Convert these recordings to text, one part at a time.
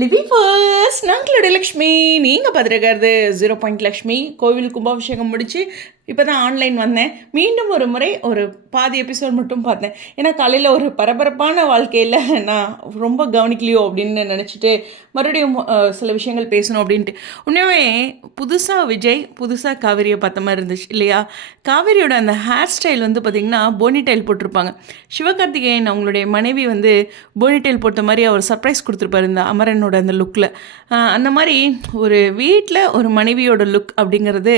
லிவிவர்ஸ் நாங்களுடைய லக்ஷ்மி. நீங்கள் பார்த்துருக்கிறது zero point Lakshmi. கோவில் கும்பாபிஷேகம் முடித்து இப்போ தான் ஆன்லைன் வந்தேன். மீண்டும் ஒரு முறை ஒரு பாதி எபிசோட் மட்டும் பார்த்தேன். ஏன்னா காலையில் ஒரு பரபரப்பான வாழ்க்கையில் நான் ரொம்ப கவனிக்கலையோ அப்படின்னு நினச்சிட்டு மறுபடியும் சில விஷயங்கள் பேசணும் அப்படின்ட்டு. உண்மையுமே புதுசாக விஜய் புதுசாக காவேரியை பார்த்த மாதிரி இருந்துச்சு இல்லையா? காவேரியோட அந்த ஹேர் ஸ்டைல் வந்து பார்த்திங்கன்னா போனி டைல் போட்டிருப்பாங்க. சிவகார்த்திகேயன் அவங்களுடைய மனைவி வந்து போனி டைல் போட்ட மாதிரி அவர் சர்ப்ரைஸ் கொடுத்துருப்பாரு இந்த அமரனோட அந்த லுக்கில் அந்த மாதிரி ஒரு வீட்டில் ஒரு மனைவியோட லுக் அப்படிங்கிறது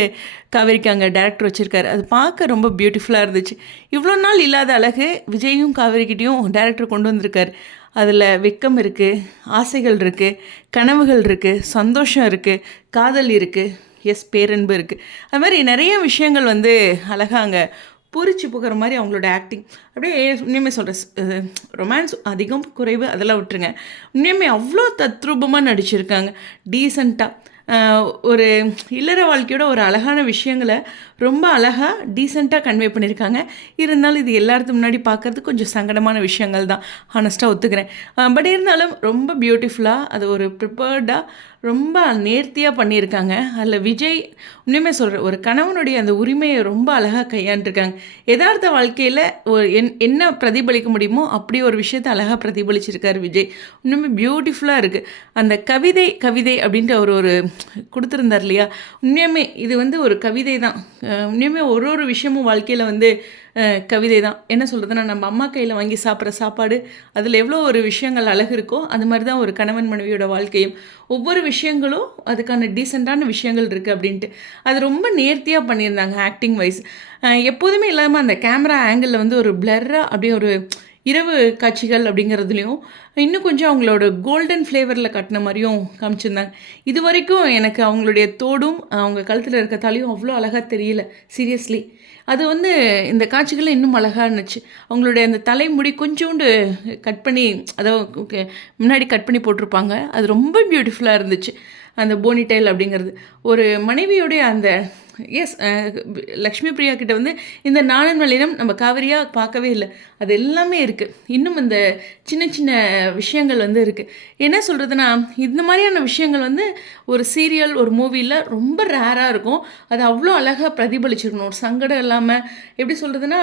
காவேரிக்கு அங்கே கேரக்டர் வச்சுருக்காரு. அது பார்க்க ரொம்ப பியூட்டிஃபுல்லாக இருந்துச்சு. இவ்வளோ நாள் இல்லாத அழகு விஜயும் காவேரிக்கிட்டேயும் டேரக்டர் கொண்டு வந்திருக்காரு. அதில் வெக்கம் இருக்குது ஆசைகள் இருக்குது கனவுகள் இருக்குது சந்தோஷம் இருக்குது காதல் இருக்குது எஸ் பேரன்பு இருக்குது அது மாதிரி நிறைய விஷயங்கள் வந்து அழகாக அங்கே பூரிச்சு போகிற மாதிரி அவங்களோட ஆக்டிங் அப்படியே உண்மையுமே சொல்கிறேன் ரொமான்ஸ் அதிகம் குறைவு அதெல்லாம் விட்டுருங்க. உண்மையுமே அவ்வளோ தத்ரூபமாக நடிச்சிருக்காங்க. டீசெண்டாக ஒரு இல்லற வாழ்க்கையோட ஒரு அழகான விஷயங்களை ரொம்ப அழகாக டீசெண்டாக கன்வே பண்ணியிருக்காங்க. இருந்தாலும் இது எல்லாத்துக்கு முன்னாடி பார்க்குறது கொஞ்சம் சங்கடமான விஷயங்கள் தான் ஹானஸ்ட்டாக ஒத்துக்கிறேன். பட் இருந்தாலும் ரொம்ப பியூட்டிஃபுல்லாக அது ஒரு ப்ரிப்பேர்டாக ரொம்ப நேர்த்தியாக பண்ணியிருக்காங்க. அதில் விஜய் உண்மையுமே சொல்கிற ஒரு கணவனுடைய அந்த உரிமையை ரொம்ப அழகாக கையாண்டுருக்காங்க. எதார்த்த வாழ்க்கையில் ஒரு என் என்ன பிரதிபலிக்க முடியுமோ அப்படி ஒரு விஷயத்தை அழகாக பிரதிபலிச்சிருக்காரு விஜய். உண்மையுமே பியூட்டிஃபுல்லாக இருக்குது அந்த கவிதை கவிதை அப்படின்ட்டு அவர் ஒரு கொடுத்துருந்தார் இல்லையா? உண்மையுமே இது வந்து ஒரு கவிதை தான் உண்மையுமே ஒரு ஒரு விஷயமும் வாழ்க்கையில் வந்து கவிதை தான் என்ன சொல்கிறதுனா நம்ம அம்மா கையில் வாங்கி சாப்பிட்ற சாப்பாடு அதில் எவ்வளோ ஒரு விஷயங்கள் அழகு இருக்கோ அது மாதிரி தான் ஒரு கணவன் மனைவியோட வாழ்க்கையும். ஒவ்வொரு விஷயங்களும் அதுக்கான டீசெண்டான விஷயங்கள் இருக்குது அப்படின்ட்டு. அது ரொம்ப நேர்த்தியாக பண்ணியிருந்தாங்க ஆக்டிங் வைஸ் எப்போதுமே இல்லாமல் அந்த கேமரா ஆங்கிளில் வந்து ஒரு பிளர்ராக அப்படியே ஒரு இரவு காட்சிகள் அப்படிங்கிறதுலையும் இன்னும் கொஞ்சம் அவங்களோட கோல்டன் ஃப்ளேவரில் கட்டின மாதிரியும் காமிச்சிருந்தாங்க. இது வரைக்கும் எனக்கு அவங்களுடைய தோடும் அவங்க கழுத்தில் இருக்க தலையும் அவ்வளோ அழகாக தெரியல சீரியஸ்லி அது வந்து இந்த காட்சிகளில் இன்னும் அழகாக இருந்துச்சு. அவங்களுடைய அந்த தலைமுடி கொஞ்சோண்டு கட் பண்ணி அதாவது முன்னாடி கட் பண்ணி போட்டிருப்பாங்க. அது ரொம்ப பியூட்டிஃபுல்லாக இருந்துச்சு. அந்த போனிடைல் அப்படிங்கிறது. ஒரு மனைவியோடைய அந்த எஸ் லக்ஷ்மி பிரியா கிட்ட வந்து இந்த நாணன் வல்லினம் நம்ம காவிரியாக பார்க்கவே இல்லை. அது எல்லாமே இருக்குது இன்னும் இந்த சின்ன சின்ன விஷயங்கள் வந்து இருக்குது என்ன சொல்கிறதுனா இந்த மாதிரியான விஷயங்கள் வந்து ஒரு சீரியல் ஒரு மூவியில் ரொம்ப ரேராக இருக்கும். அது அவ்வளோ அழகாக பிரதிபலிச்சிருக்கணும். ஒரு சங்கடம் இல்லாமல் எப்படி சொல்கிறதுனா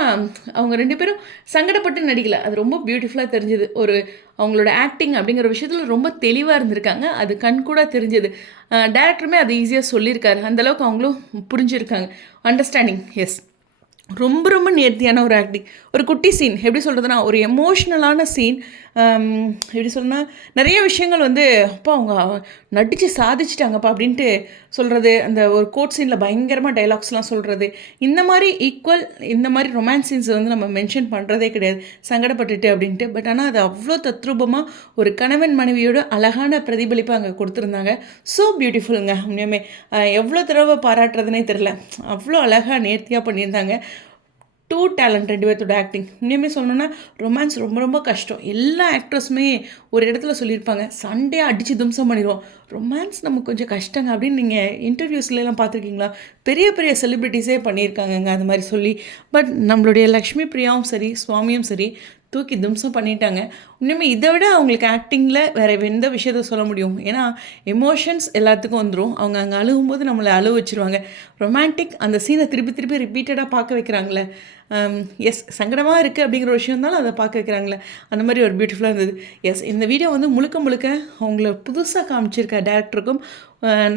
அவங்க ரெண்டு பேரும் சங்கடப்பட்டு நடிக்கலை. அது ரொம்ப பியூட்டிஃபுல்லாக தெரிஞ்சுது. ஒரு அவங்களோட ஆக்டிங் அப்படிங்கிற விஷயத்தில் ரொம்ப தெளிவாக இருந்திருக்காங்க. அது கண் கூட தெரிஞ்சது. டேரக்டருமே அது ஈஸியாக சொல்லியிருக்காரு. அந்தளவுக்கு அவங்களும் புரிஞ்சிருக்காங்க. அண்டர்ஸ்டாண்டிங் எஸ் ரொம்ப ரொம்ப நேர்த்தியான ஒரு ஆக்டிங் ஒரு குட்டி சீன் எப்படி சொல்கிறதுனா ஒரு எமோஷ்னலான சீன் எப்படி சொல்லணும்னா நிறைய விஷயங்கள் வந்து அப்பா அவங்க நடித்து சாதிச்சிட்டாங்கப்பா அப்படின்ட்டு சொல்கிறது அந்த ஒரு கோட் சீனில் பயங்கரமாக டைலாக்ஸ்லாம் சொல்கிறது இந்த மாதிரி ஈக்குவல் இந்த மாதிரி ரொமான்ஸ் சீன்ஸ் வந்து நம்ம மென்ஷன் பண்ணுறதே கிடையாது. சங்கடப்பட்டுட்டு அப்படின்ட்டு. பட் ஆனால் அது அவ்வளோ தத்ரூபமாக ஒரு கணவன் மனைவியோட அழகான பிரதிபலிப்பு அங்கே கொடுத்துருந்தாங்க. ஸோ பியூட்டிஃபுல்லுங்க உண்மையுமே எவ்வளோ தடவை பாராட்டுறதுனே தெரில அவ்வளோ அழகாக நேர்த்தியாக பண்ணியிருந்தாங்க. டூ டேலண்ட் ரெண்டு பேர்த்தோட ஆக்டிங் இன்னுமே சொல்லணும்னா ரொமான்ஸ் ரொம்ப ரொம்ப கஷ்டம். எல்லா ஆக்ட்ரஸுமே ஒரு இடத்துல சொல்லியிருப்பாங்க சண்டே அடித்து தும்சம் பண்ணிடுவோம் ரொமான்ஸ் நமக்கு கொஞ்சம் கஷ்டங்க அப்படின்னு நீங்கள் இன்டர்வியூஸ்லாம் பார்த்துருக்கீங்களா? பெரிய பெரிய செலிப்ரிட்டிஸே பண்ணியிருக்காங்கங்க அது மாதிரி சொல்லி. பட் நம்மளுடைய லக்ஷ்மி பிரியாவும் சரி சுவாமியும் சரி தூக்கி தும்சம் பண்ணிட்டாங்க. இன்னுமே இதை விட அவங்களுக்கு ஆக்டிங்கில் வேறு எந்த விஷயத்த சொல்ல முடியும்? ஏன்னா எமோஷன்ஸ் எல்லாத்துக்கும் வந்துடும் அவங்க அங்கே அழுகும்போது நம்மளை அழுவ வச்சிருவாங்க. ரொமான்டிக் அந்த சீனை திருப்பி திருப்பி ரிப்பீட்டடாக பார்க்க வைக்கிறாங்களே. Um, எஸ் சங்கடமாக இருக்குது அப்படிங்கிற விஷயம் இருந்தாலும் அதை பார்க்க வைக்கிறாங்களே. அந்த மாதிரி ஒரு பியூட்டிஃபுல்லாக இருந்தது. எஸ் இந்த வீடியோ வந்து முழுக்க முழுக்க அவங்கள புதுசாக காமிச்சிருக்க டேரக்டருக்கும்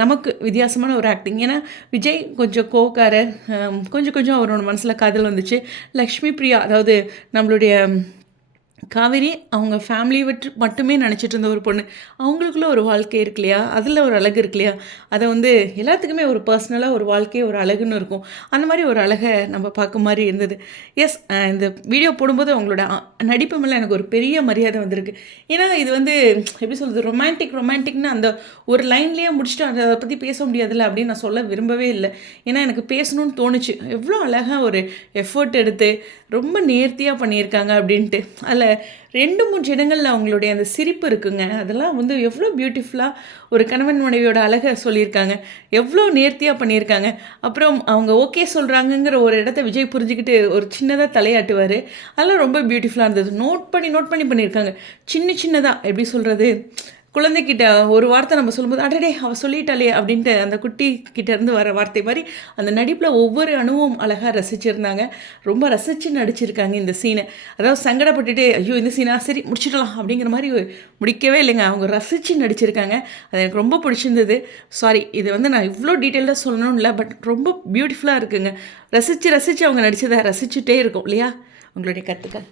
நமக்கு வித்தியாசமான ஒரு ஆக்டிங் ஏன்னா விஜய் கொஞ்சம் கோக்காரர் கொஞ்சம் கொஞ்சம் அவரோட மனசில் காதல் வந்துச்சு. லக்ஷ்மி பிரியா அதாவது நம்மளுடைய காவேரி அவங்க ஃபேமிலியை விட்டு மட்டுமே நினச்சிட்டு இருந்த ஒரு பொண்ணு. அவங்களுக்குள்ள ஒரு வாழ்க்கை இருக்கு இல்லையா? அதில் ஒரு அழகு இருக்கு இல்லையா? அதை வந்து எல்லாத்துக்குமே ஒரு பர்சனலாக ஒரு வாழ்க்கை ஒரு அழகுன்னு இருக்கும். அந்த மாதிரி ஒரு அழகை நம்ம பார்க்க மாதிரி இருந்தது. எஸ் இந்த வீடியோ போடும்போது அவங்களோட நடிப்பு மேலே எனக்கு ஒரு பெரிய மரியாதை வந்திருக்கு. ஏன்னா இது வந்து எப்படி சொல்கிறது ரொமான்டிக் ரொமான்டிக்னு அந்த ஒரு லைன்லேயே முடிச்சுட்டு அதை பற்றி பேச முடியாதுல்ல அப்படின்னு நான் சொல்ல விரும்பவே இல்லை. ஏன்னா எனக்கு பேசணும்னு தோணுச்சு. எவ்வளோ அழகாக ஒரு எஃபர்ட் எடுத்து ரொம்ப நேர்த்தியாக பண்ணியிருக்காங்க அப்படின்ட்டு. அதில் ரெண்டு மூன்று இடங்களில் அவங்களுடைய அந்த சிரிப்பு இருக்குங்க. அதெல்லாம் வந்து எவ்வளோ பியூட்டிஃபுல்லாக ஒரு கணவன் மனைவியோட அழகை சொல்லியிருக்காங்க. எவ்வளோ நேர்த்தியாக பண்ணியிருக்காங்க. அப்புறம் அவங்க ஓகே சொல்கிறாங்கங்கிற ஒரு இடத்த விஜய் புரிஞ்சுக்கிட்டு ஒரு சின்னதாக தலையாட்டுவார். அதெல்லாம் ரொம்ப பியூட்டிஃபுல்லாக இருந்தது. நோட் பண்ணி நோட் பண்ணி பண்ணியிருக்காங்க. சின்ன சின்னதாக எப்படி சொல்கிறது குழந்தைக்கிட்ட ஒரு வார்த்தை நம்ம சொல்லும்போது அடடே அவ சொல்லிட்டாளே அப்படின்ட்டு அந்த குட்டி கிட்டேருந்து வர வார்த்தை மாதிரி அந்த நடிப்பில் ஒவ்வொரு அணுவும் அழகாக ரசிச்சிருந்தாங்க. ரொம்ப ரசித்து நடிச்சிருக்காங்க இந்த சீனை அதாவது சங்கடப்பட்டுட்டு ஐயோ இந்த சீனா சரி முடிச்சிடலாம். அப்படிங்கிற மாதிரி முடிக்கவே இல்லைங்க. அவங்க ரசித்து நடிச்சிருக்காங்க. அது எனக்கு ரொம்ப பிடிச்சிருந்தது. சாரி இது வந்து நான் இவ்வளோ டீட்டெயிலாக சொல்லணும்னு இல்லை பட் ரொம்ப பியூட்டிஃபுல்லாக இருக்குங்க. ரசித்து ரசித்து அவங்க நடித்ததை ரசிச்சுட்டே இருக்கும் இல்லையா? உங்களுடைய கருத்துக்கள்.